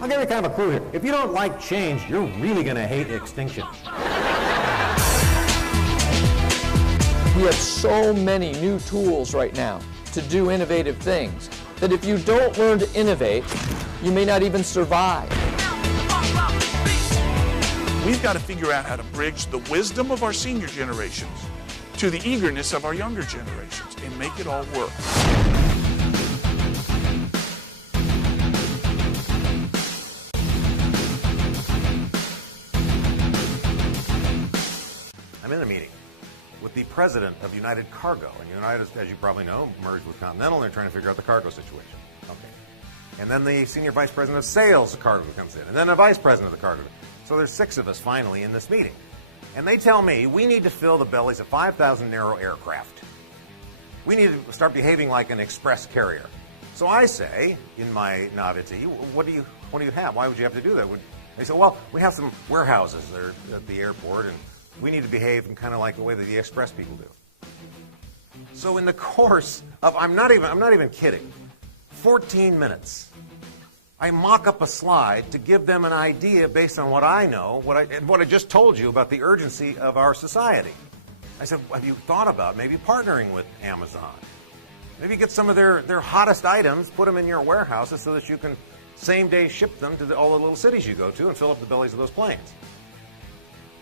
I'll give you kind of a clue here. If you don't like change, you're really going to hate extinction. We have so many new tools right now to do innovative things that if you don't learn to innovate, you may not even survive. We've got to figure out how to bridge the wisdom of our senior generations to the eagerness of our younger generations and make it all work. I'm in a meeting with the president of United Cargo, and United, as you probably know, merged with Continental, and they're trying to figure out the cargo situation. Okay. And then the senior vice president of sales of cargo comes in, and then a vice president of the cargo. So there's 6 of us finally in this meeting. And they tell me we need to fill the bellies of 5,000 narrow aircraft. We need to start behaving like an express carrier. So I say, in my naivety, what do you have? Why would you have to do that? They say, well, we have some warehouses there at the airport, and we need to behave in kind of like the way that the express people do. So in the course of, I'm not even kidding, 14 minutes, I mock up a slide to give them an idea based on what I know, what I just told you about the urgency of our society. I said, have you thought about maybe partnering with Amazon? Maybe get some of their hottest items, put them in your warehouses so that you can same-day ship them to all the little cities you go to and fill up the bellies of those planes.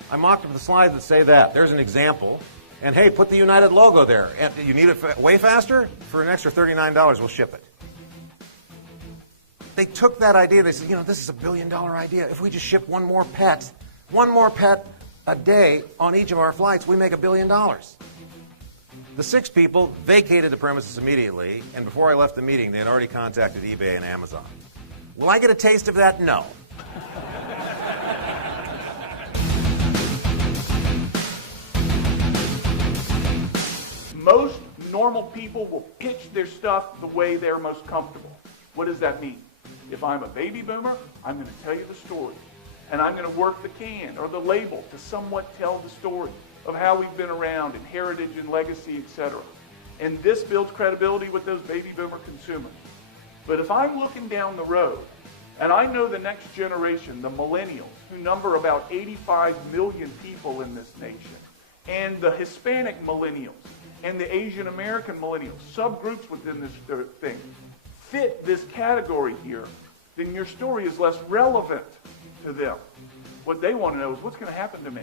I mocked up the slides that say that. There's an example. And hey, put the United logo there. And you need it way faster? For an extra $39, we'll ship it. They took that idea. They said, this is $1 billion idea. If we just ship one more pet a day on each of our flights, we make $1 billion. The 6 people vacated the premises immediately, and before I left the meeting, they had already contacted eBay and Amazon. Will I get a taste of that? No. Most normal people will pitch their stuff the way they're most comfortable. What does that mean? If I'm a baby boomer, I'm going to tell you the story. And I'm going to work the can or the label to somewhat tell the story of how we've been around and heritage and legacy, etc. And this builds credibility with those baby boomer consumers. But if I'm looking down the road, and I know the next generation, the millennials, who number about 85 million people in this nation, and the Hispanic millennials, and the Asian American millennials, subgroups within this thing, fit this category here, then your story is less relevant to them. What they want to know is, what's going to happen to me?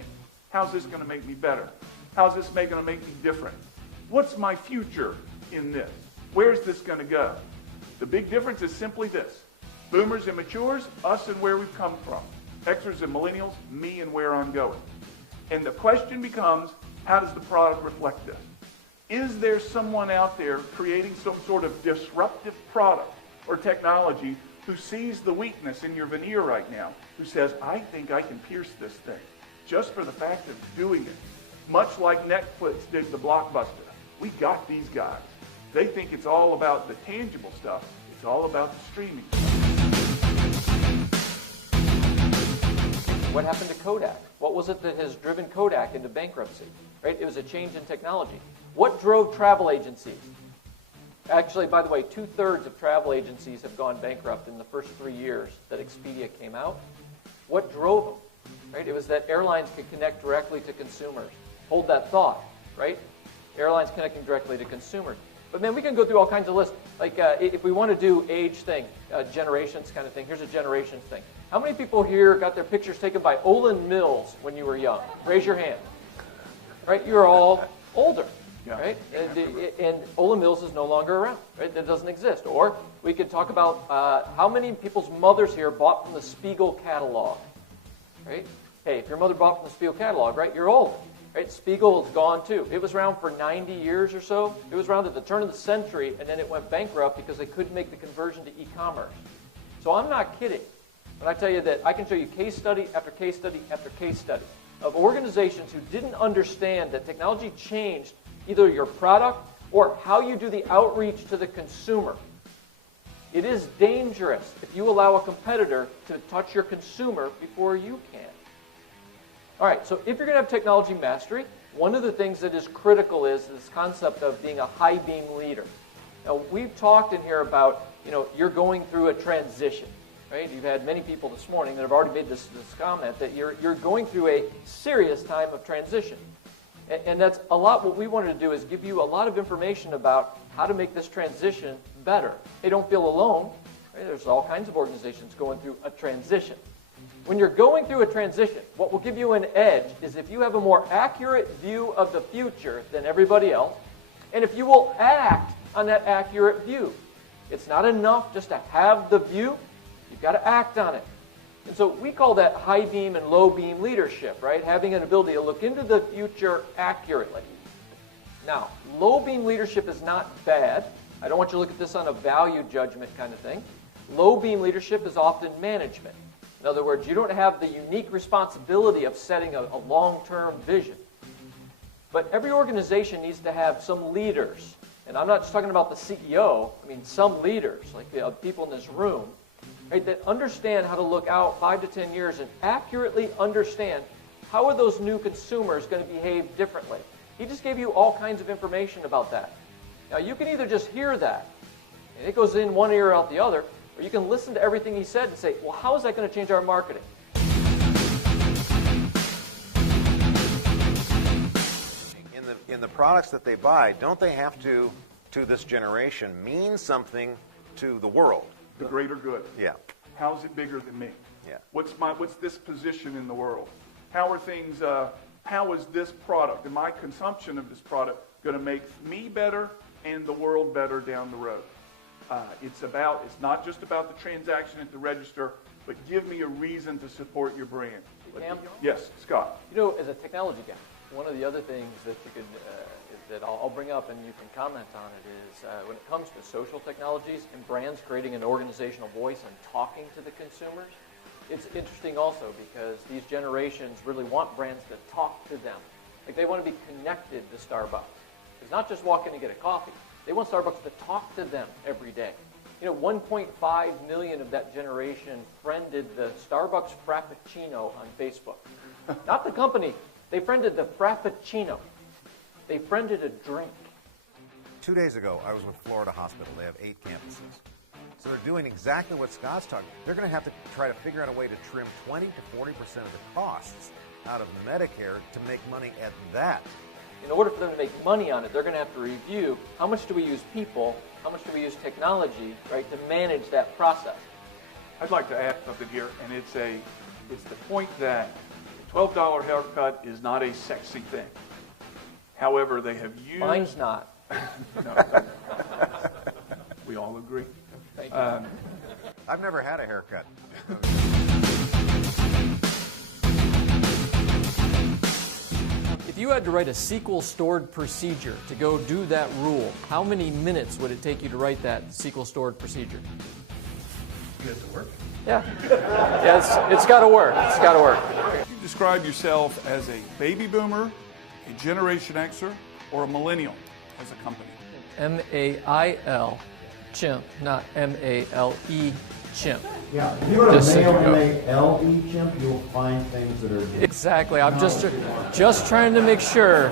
How's this going to make me better? How's this going to make me different? What's my future in this? Where's this going to go? The big difference is simply this. Boomers and matures, us and where we've come from. Xers and millennials, me and where I'm going. And the question becomes, how does the product reflect this? Is there someone out there creating some sort of disruptive product or technology who sees the weakness in your veneer right now, who says, I think I can pierce this thing, just for the fact of doing it? Much like Netflix did the Blockbuster. We got these guys. They think it's all about the tangible stuff. It's all about the streaming stuff. What happened to Kodak? What was it that has driven Kodak into bankruptcy? Right? It was a change in technology. What drove travel agencies? Actually, by the way, 2/3 of travel agencies have gone bankrupt in the first 3 years that Expedia came out. What drove them? Right? It was that airlines could connect directly to consumers. Hold that thought, right? Airlines connecting directly to consumers. But man, we can go through all kinds of lists. Like if we want to do age thing, generations kind of thing, here's a generations thing. How many people here got their pictures taken by Olin Mills when you were young? Raise your hand. Right? You're all older. Yeah. Right? And Olin Mills is no longer around. Right? That doesn't exist. Or we could talk about how many people's mothers here bought from the Spiegel catalog. Right? Hey, if your mother bought from the Spiegel catalog, right, you're old. Right? Spiegel is gone too. It was around for 90 years or so. It was around at the turn of the century, and then it went bankrupt because they couldn't make the conversion to e-commerce. So I'm not kidding when I tell you that I can show you case study after case study after case study of organizations who didn't understand that technology changed either your product or how you do the outreach to the consumer. It is dangerous if you allow a competitor to touch your consumer before you can. All right, so if you're going to have technology mastery, one of the things that is critical is this concept of being a high beam leader. Now, we've talked in here about, you're going through a transition, right? You've had many people this morning that have already made this comment that you're going through a serious time of transition. And that's a lot what we wanted to do is give you a lot of information about how to make this transition better. Hey, don't feel alone. Right? There's all kinds of organizations going through a transition. When you're going through a transition, what will give you an edge is if you have a more accurate view of the future than everybody else, and if you will act on that accurate view. It's not enough just to have the view. You've got to act on it. And so we call that high beam and low beam leadership, right? Having an ability to look into the future accurately. Now, low beam leadership is not bad. I don't want you to look at this on a value judgment kind of thing. Low beam leadership is often management. In other words, you don't have the unique responsibility of setting a long-term vision. But every organization needs to have some leaders. And I'm not just talking about the CEO. I mean, some leaders, like the people in this room, right, that understand how to look out 5 to 10 years and accurately understand how are those new consumers going to behave differently. He just gave you all kinds of information about that. Now, you can either just hear that, and it goes in one ear out the other, or you can listen to everything he said and say, well, how is that going to change our marketing? In the products that they buy, don't they have to this generation, mean something to the world? The greater good. Yeah. How's it bigger than me? Yeah. What's this position in the world? How is this product and my consumption of this product going to make me better and the world better down the road? It's not just about the transaction at the register, but give me a reason to support your brand. Cam? Yes, Scott. You know, as a technology guy, one of the other things that you could that I'll bring up and you can comment on it is when it comes to social technologies and brands creating an organizational voice and talking to the consumers, it's interesting also because these generations really want brands to talk to them. Like they want to be connected to Starbucks. It's not just walk in and get a coffee. They want Starbucks to talk to them every day. You know, 1.5 million of that generation friended the Starbucks Frappuccino on Facebook. Not the company. They friended the Frappuccino. They friended a drink. 2 days ago, I was with Florida Hospital. They have 8 campuses. So they're doing exactly what Scott's talking about. They're going to have to try to figure out a way to trim 20 to 40% of the costs out of Medicare to make money at that. In order for them to make money on it, they're going to have to review how much do we use people, how much do we use technology, right, to manage that process. I'd like to add something here, and it's the point that $12 haircut is not a sexy thing. However, they have used... Mine's not. No, we all agree. Thank you. I've never had a haircut. If you had to write a SQL stored procedure to go do that rule, how many minutes would it take you to write that SQL stored procedure? You have to work? Yeah. Yeah, it's got to work. It's got to work. You describe yourself as a baby boomer, a Generation Xer, or a millennial as a company? M-A-I-L, chimp, not M-A-L-E, chimp. Yeah, if you go to mail M-A-L-E chimp, you'll find things that are... Exactly. I'm just trying to make sure